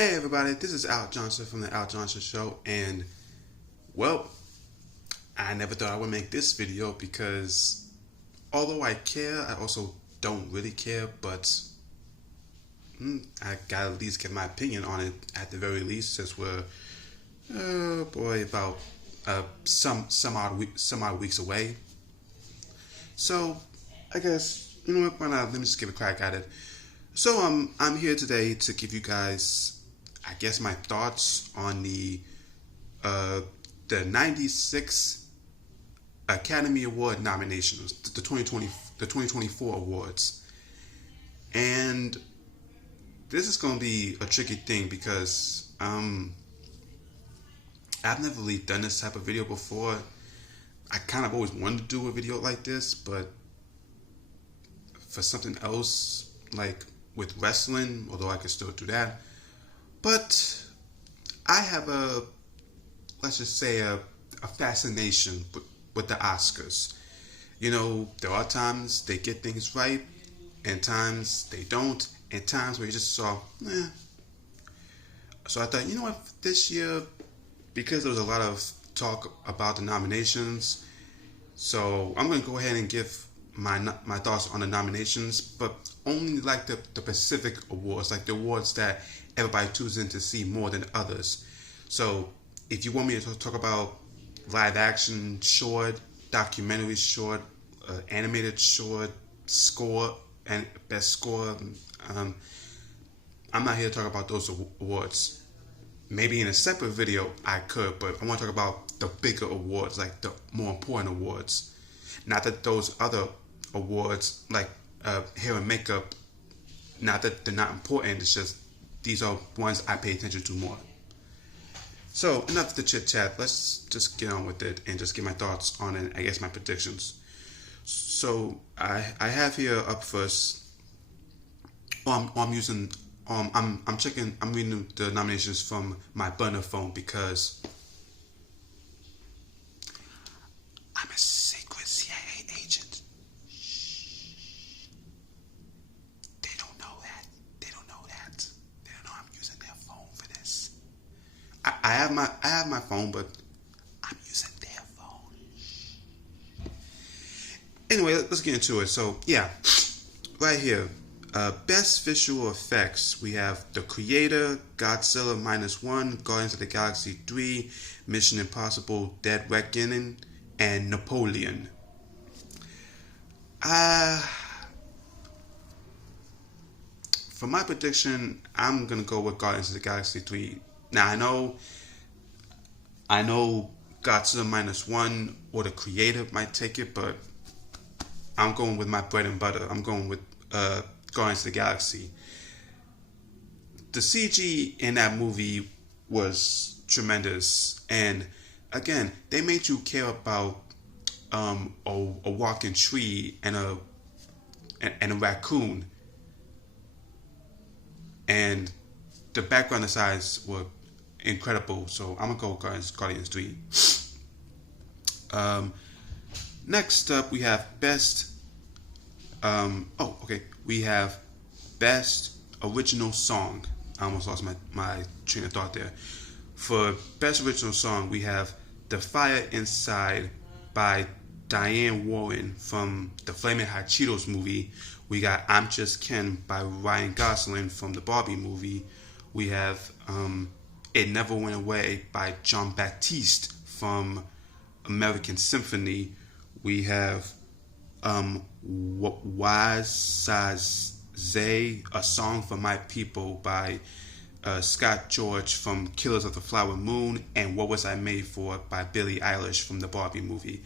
Hey everybody, this is Al Johnson from the Al Johnson Show, and well, I never thought I would make this video because although I care, I also don't really care, but I gotta at least get my opinion on it at the very least, since we're, oh boy, about some odd weeks away. So I guess, you know what, why not, let me just give a crack at it. So I'm here today to give you guys, I guess, my thoughts on uh, the 96 Academy Award nominations, the 2024 awards. And this is going to be a tricky thing because I've never really done this type of video before. I kind of always wanted to do a video like this, but for something else, like with wrestling, although I could still do that. But I have let's just say a fascination with the Oscars. You know, there are times they get things right, and times they don't, and times where you just saw, eh. So I thought, you know what, this year, because there was a lot of talk about the nominations, so I'm going to go ahead and give my thoughts on the nominations, but only like the Pacific awards, like the awards that everybody tunes in to see more than others. So if you want me to talk about live action short, documentary short, animated short, score, and best score, I'm not here to talk about those awards. Maybe in a separate video I could, but I want to talk about the bigger awards, like the more important awards. Not that those other awards, like hair and makeup, not that they're not important, it's just these are ones I pay attention to more. So enough of the chit chat, let's just get on with it and just get my thoughts on it, I guess my predictions. So I have here up first, I'm reading the nominations from my burner phone because I'm a secret CIA agent. Shh. They don't know that. They don't know I'm using their phone for this. I have my phone, but I'm using their phone. Anyway, let's get into it. So yeah, right here. Best visual effects, we have The Creator, Godzilla -1, Guardians of the Galaxy 3, Mission Impossible Dead Reckoning, and Napoleon. For my prediction, I'm going to go with Guardians of the Galaxy 3. Now, I know Godzilla -1 or The Creator might take it, but I'm going with my bread and butter. I'm going with Guardians of the Galaxy. The CG in that movie was tremendous, and again, they made you care about a walking tree and a raccoon, and the background designs were incredible. So I'm gonna go Guardians 3. Next up, we have best. We have best original song. I almost lost my train of thought there. For best original song, we have "The Fire Inside" by Diane Warren from the Flamin' Hot Cheetos movie. We got "I'm Just Ken" by Ryan Gosling from the Barbie movie. We have "It Never Went Away" by John Baptiste from American Symphony. We have Wazaze, A Song for My People by Scott George from Killers of the Flower Moon, and What Was I Made For by Billie Eilish from the Barbie movie.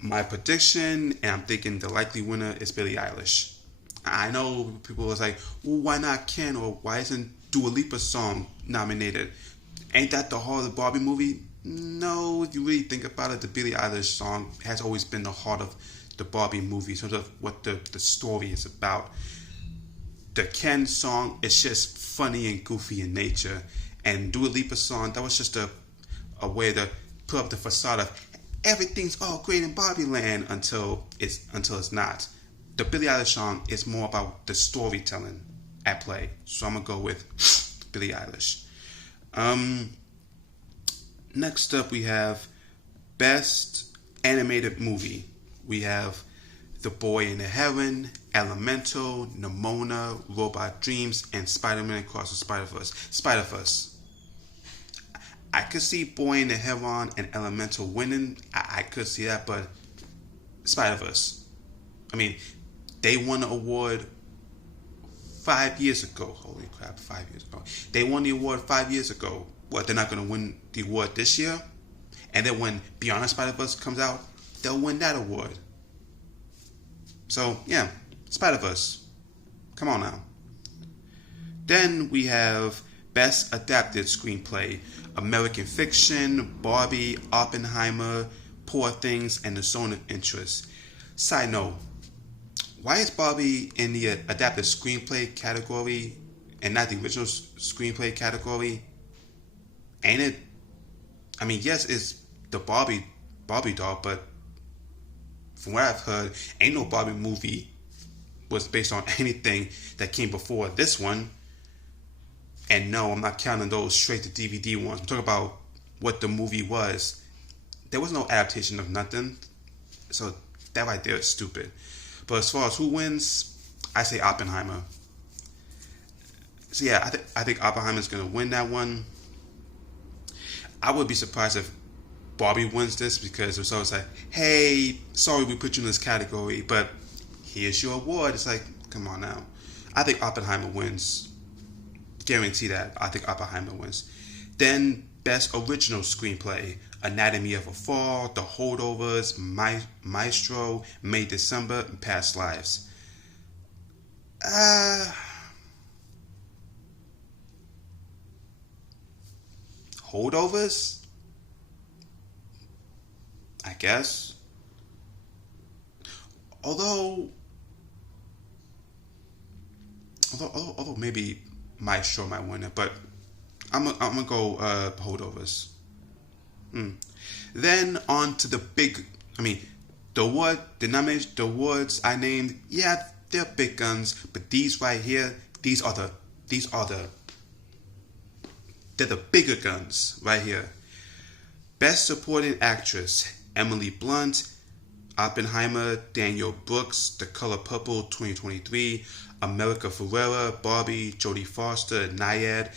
My prediction, and I'm thinking the likely winner is Billie Eilish. I know people was like, well, why not Ken, or why isn't Dua Lipa's song nominated? Ain't that the heart of the Barbie movie? No, if you really think about it, the Billie Eilish song has always been the heart of the Barbie movie, sort of what the story is about. The Ken song is just funny and goofy in nature, and Dua Lipa's song, that was just a way to put up the facade of everything's all great in Barbie land until it's not. The Billie Eilish song is more about the storytelling at play, so I'm gonna go with Billie Eilish. Next up, we have Best Animated Movie. We have The Boy and the Heron, Elemental, Nimona, Robot Dreams, and Spider-Man Across the Spider-Verse. Spider-Verse. I could see Boy and the Heron and Elemental winning. I could see that, but Spider-Verse. I mean, they won an award 5 years ago. Holy crap, 5 years ago. They won the award 5 years ago. What, they're not going to win the award this year? And then when Beyond the Spider-Verse comes out, they'll win that award. So, yeah, Spider-Verse. Come on now. Then we have Best Adapted Screenplay. American Fiction, Barbie, Oppenheimer, Poor Things, and The Zone of Interest. Side note, why is Barbie in the adapted screenplay category and not the original screenplay category? Ain't it? I mean, yes, it's the Barbie doll, but from what I've heard, ain't no Barbie movie was based on anything that came before this one. And no, I'm not counting those straight to DVD ones. I'm talking about what the movie was. There was no adaptation of nothing, so that right there is stupid. But as far as who wins, I say Oppenheimer. So yeah, I think Oppenheimer's gonna win that one. I would be surprised if Barbie wins this, because it's always like, hey, sorry we put you in this category, but here's your award. It's like, come on now. I think Oppenheimer wins. Guarantee that. I think Oppenheimer wins. Then Best Original Screenplay. Anatomy of a Fall, The Holdovers, Maestro, May December, and Past Lives. Holdovers? I guess. Although maybe Maestro might win it, but I'm gonna go Holdovers. Then on to the the awards I named. Yeah, they're big guns, but these right here, they're the bigger guns right here. Best Supporting Actress: Emily Blunt, Oppenheimer, Danielle Brooks, The Color Purple 2023, America Ferrera, Barbie, Jodie Foster, Nyad,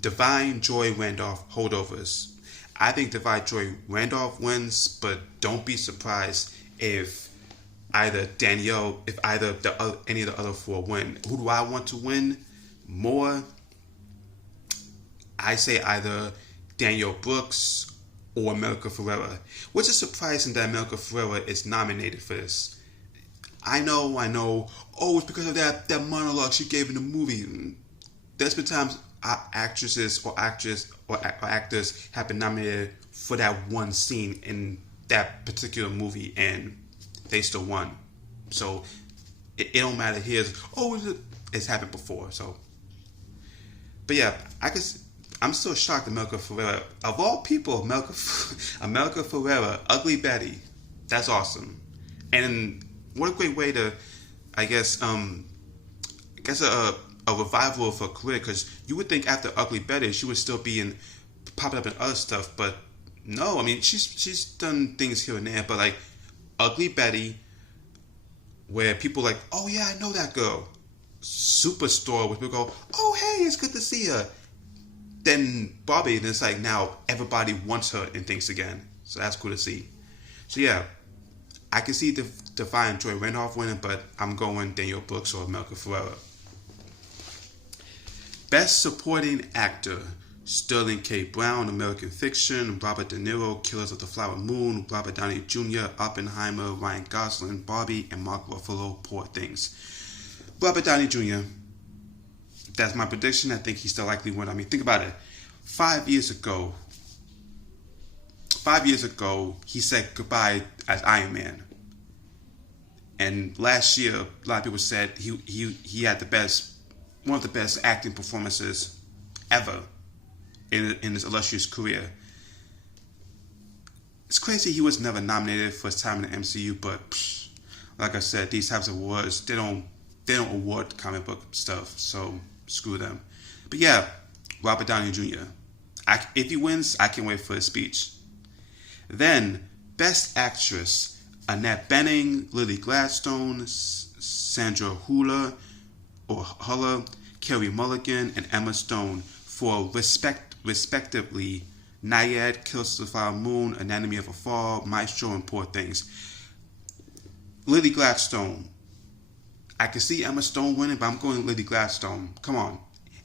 Divine Joy Randolph, Holdovers. I think Divine Joy Randolph wins, but don't be surprised if any of the other four win. Who do I want to win more? I say either Danielle Brooks or America Ferrera, which is surprising that America Ferrera is nominated for this. I know. Oh, it's because of that monologue she gave in the movie. There's been times actresses or actors have been nominated for that one scene in that particular movie, and they still won. So it don't matter. It's happened before. So, but yeah, I'm still shocked. America Ferrera, of all people, America Ferrera, Ugly Betty. That's awesome, and what a great way to, I guess a revival of her career, because you would think after Ugly Betty she would still be popping up in other stuff, but no. I mean, she's done things here and there, but like Ugly Betty, where people like, oh yeah, I know that girl. Superstore, where people go, oh hey, it's good to see her. Then Barbie, and it's like now everybody wants her in things again, so that's cool to see. So yeah, I can see Divine Joy Randolph winning, but I'm going Danielle Brooks or America Ferrera. Best Supporting Actor: Sterling K. Brown, American Fiction, Robert De Niro, Killers of the Flower Moon, Robert Downey Jr., Oppenheimer, Ryan Gosling, Barbie, and Mark Ruffalo, Poor Things. Robert Downey Jr., that's my prediction. I think he's still likely win. I mean, think about it. 5 years ago, he said goodbye as Iron Man. And last year, a lot of people said he had one of the best acting performances ever in his illustrious career. It's crazy he was never nominated for his time in the MCU, but like I said, these types of awards, they they don't award comic book stuff, so screw them. But yeah, Robert Downey Jr. If he wins, I can't wait for his speech. Then, Best Actress, Annette Bening, Lily Gladstone, Sandra Huller, Carey Mulligan, and Emma Stone for respectively Nyad, Kills the Flower Moon, Anatomy of a Fall, Maestro, and Poor Things. Lily Gladstone. I can see Emma Stone winning, but I'm going Lily Gladstone. Come on.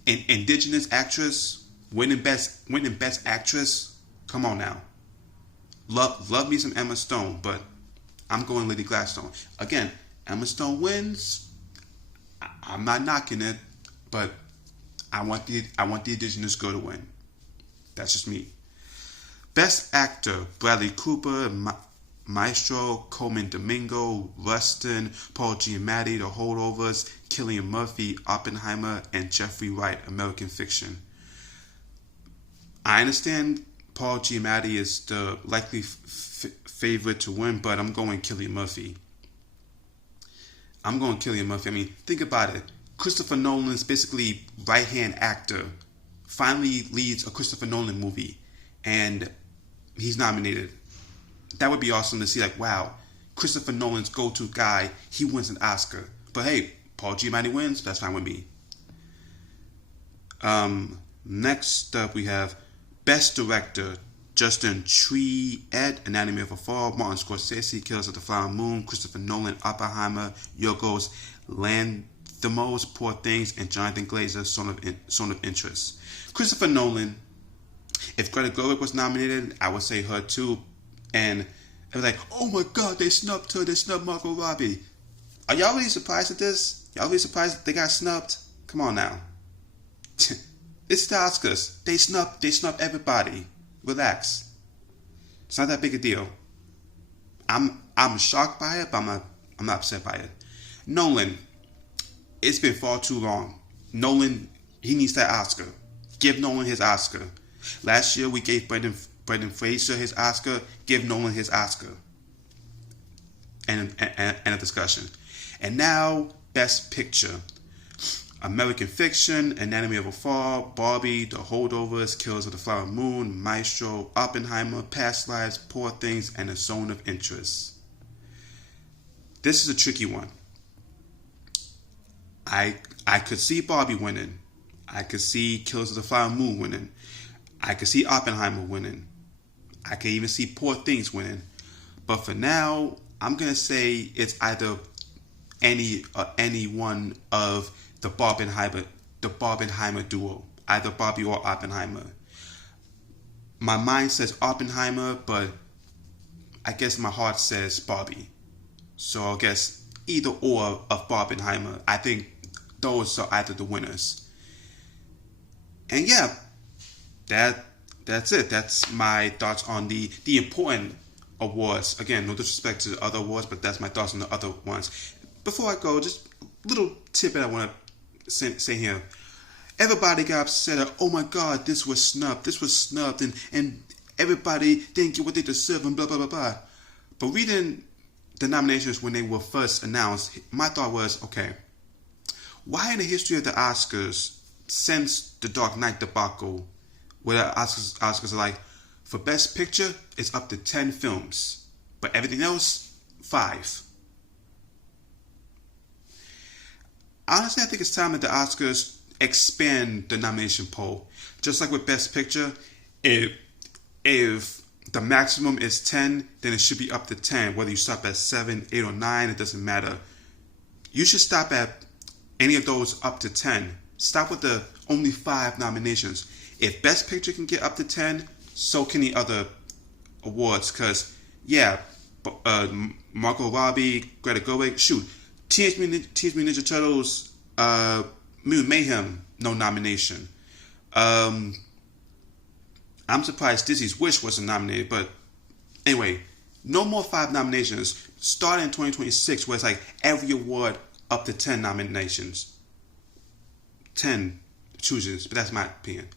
Indigenous actress, winning best actress. Come on now. Love me some Emma Stone, but I'm going Lily Gladstone. Again, Emma Stone wins. I'm not knocking it, but I want the indigenous girl to win. That's just me. Best Actor, Bradley Cooper, Maestro, Coleman Domingo, Rustin, Paul Giamatti, The Holdovers, Cillian Murphy, Oppenheimer, and Jeffrey Wright, American Fiction. I understand Paul Giamatti is the likely favorite to win, but I'm going Cillian Murphy. I mean, think about it. Christopher Nolan's basically right-hand actor finally leads a Christopher Nolan movie, and he's nominated. That would be awesome to see, like, wow, Christopher Nolan's go-to guy, he wins an Oscar. But hey, Paul Giamatti wins, that's fine with me. Next up we have Best Director, Justin Triet, Anatomy of a Fall, Martin Scorsese, Killers of the Flower Moon, Christopher Nolan, Oppenheimer, Yorgos Lanthimos, Poor Things, and Jonathan Glazer, Zone of Interest. Christopher Nolan, if Greta Gerwig was nominated, I would say her too. And it was like, oh my God, they snubbed her, they snubbed Margot Robbie. Are y'all really surprised at this? Y'all really surprised they got snubbed? Come on now. It's the Oscars. They snub everybody. Relax. It's not that big a deal. I'm shocked by it, but I'm not upset by it. Nolan, it's been far too long. Nolan, he needs that Oscar. Give Nolan his Oscar. Last year we gave Brendan Fraser his Oscar. Give Nolan his Oscar. And a discussion. And now, Best Picture. American Fiction, Anatomy of a Fall, Barbie, The Holdovers, Killers of the Flower Moon, Maestro, Oppenheimer, Past Lives, Poor Things, and A Zone of Interest. This is a tricky one. I could see Barbie winning. I could see Killers of the Flower Moon winning. I could see Oppenheimer winning. I could even see Poor Things winning. But for now, I'm going to say it's either any one of the Barbenheimer duo, either Barbie or Oppenheimer. My mind says Oppenheimer, but I guess my heart says Barbie. So I guess either or of Barbenheimer. I think those are either the winners. And yeah, that's it. That's my thoughts on the important awards. Again, no disrespect to the other awards, but that's my thoughts on the other ones. Before I go, just a little tidbit I want to say here. Everybody got upset at, oh my God, this was snubbed, and everybody didn't get what they deserve, and blah, blah, blah, blah. But reading the nominations when they were first announced, my thought was, okay, why in the history of the Oscars, since the Dark Knight debacle, where the Oscars are like, for Best Picture, it's up to 10 films, but everything else, 5. Honestly, I think it's time that the Oscars expand the nomination poll. Just like with Best Picture, if the maximum is 10, then it should be up to 10. Whether you stop at 7, 8, or 9, it doesn't matter. You should stop at any of those up to 10. Stop with the only 5 nominations. If Best Picture can get up to 10, so can the other awards. Because, yeah, Margot Robbie, Greta Gerwig, shoot. Teenage Mutant Ninja Turtles, Mutant Mayhem, no nomination. I'm surprised Disney's Wish wasn't nominated, but anyway, no more 5 nominations. Starting in 2026, where it's like every award up to 10 nominations. 10 chooses, but that's my opinion.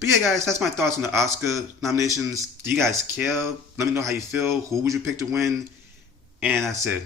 But yeah, guys, that's my thoughts on the Oscar nominations. Do you guys care? Let me know how you feel. Who would you pick to win? And that's it.